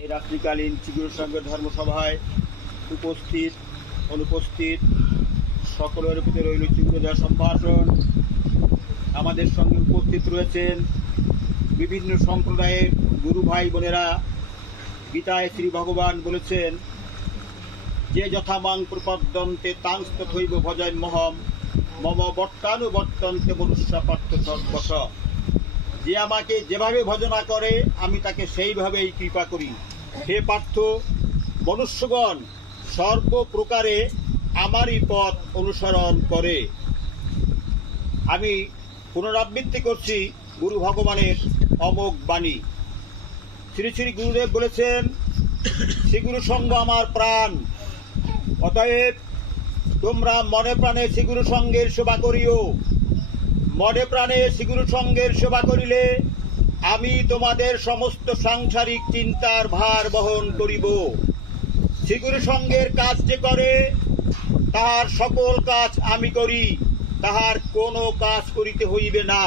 এই রাত্রিকালীন শ্রীগুরু সংঘের ধর্মসভায় উপস্থিত অনুপস্থিত সকলের প্রতি রইল চিরজয় সম্ভাষণ। আমাদের সঙ্গে উপস্থিত রয়েছেন বিভিন্ন সম্প্রদায়ের গুরু ভাই বোনেরা। গীতায় শ্রী ভগবান বলেছেন, যে যথা মাং প্রপদ্যন্তে তাং তথৈব ভজাম্যহম মম বর্তানুবর্তন্তে মনুষ্য পার্থ সর্বশ। যে আমাকে যেভাবে ভজনা করে আমি তাকে সেইভাবেই কৃপা করি। হে পার্থ, মনুষ্যগণ সর্বপ্রকারে আমারই পথ অনুসরণ করে। আমি পুনরাবৃত্তি করছি গুরু ভগবানের অমোঘ বাণী। শ্রী শ্রী গুরুদেব বলেছেন, শ্রীগুরু সঙ্গ আমার প্রাণ, অতএব তোমরা মনে প্রাণে শ্রীগুরু সঙ্গের সেবা করিও। মনে প্রাণে শ্রীগুরু সঙ্গের সেবা করিলে আমি তোমাদের সমস্ত সাংসারিক চিন্তার ভার বহন করিব। শ্রীগুরু সঙ্গের কাজ যে করে তাহার সকল কাজ আমি করি, তাহার কোনো কাজ করিতে হইবে না।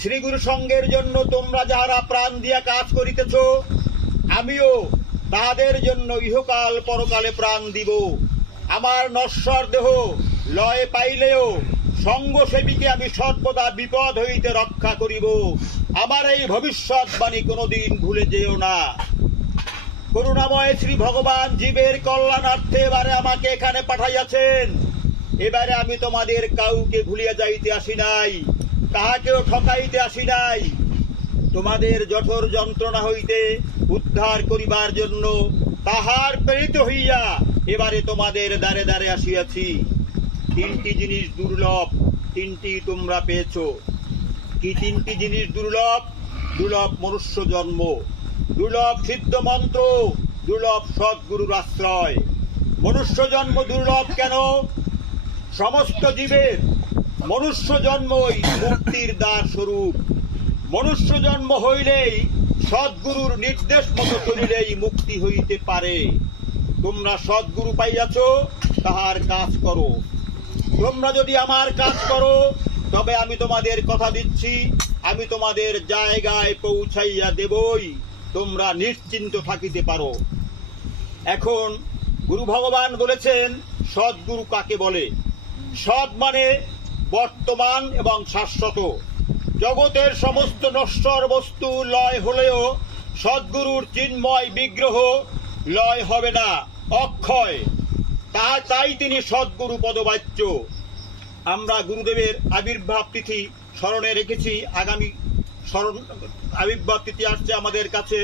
শ্রীগুরু সঙ্গের জন্য তোমরা যাহারা প্রাণ দিয়া কাজ করিতেছ, আমিও তাহাদের জন্য ইহকাল পরকালে প্রাণ দিব। আমার নশ্বর দেহ লয় পাইলেও সঙ্গসেবীকে আমি সর্বদা বিপদ হইতে রক্ষা করিব। আমার এই ভবিষ্যৎবাণী কোনোদিন ভুলে যেও না। করুণাময় শ্রী ভগবান জীবের কল্যাণার্থে এবারে আমাকে এখানে পাঠাইয়াছেন। এবারে আমি তোমাদের কাউকে ভুলিয়া যাইতে আসি নাই, তাহাকেও ঠকাইতে আসি নাই। তোমাদের জঠর যন্ত্রণা হইতে উদ্ধার করিবার জন্য তাহার প্রেরিত হইয়া এবারে তোমাদের দ্বারে দ্বারে আসিয়াছি। তিনটি জিনিস দুর্লভ, তিনটি তোমরা পেয়েছ। কি তিনটি জিনিস দুর্লভ? দুর্লভ মনুষ্য জন্ম, দুর্লভ সিদ্ধ মন্ত্র, দুর্লভ সদ্গুরুর আশ্রয়। মনুষ্য জন্ম দুর্লভ কেন? সমস্ত জীবের মনুষ্য জন্মই মুক্তির দ্বার স্বরূপ। মনুষ্য জন্ম হইলেই সদ্গুরুর নির্দেশ মতো চলিলেই মুক্তি হইতে পারে। তোমরা সদ্গুরু পাইয়াছ, তাহার কাজ করো। তোমরা যদি আমার কাজ করো, তবে আমি তোমাদের কথা দিচ্ছি, আমি তোমাদের জায়গায় পৌঁছাইয়া দেবই। তোমরা নিশ্চিন্ত থাকিতে পারো। এখন গুরু ভগবান বলেছেন, সদ্গুরু কাকে বলে? সৎ মানে বর্তমান এবং শাশ্বত। জগতের সমস্ত নশ্বর বস্তু লয় হলেও সদ্গুরুর চিন্ময় বিগ্রহ লয় হবে না, অক্ষয়। তাই তিনি সদ্গুরু পদবাচ্য। আমরা গুরুদেবের আবির্ভাব তিথি স্মরণে রেখেছি। আগামী আবির্ভাব তিথি আসছে আমাদের কাছে।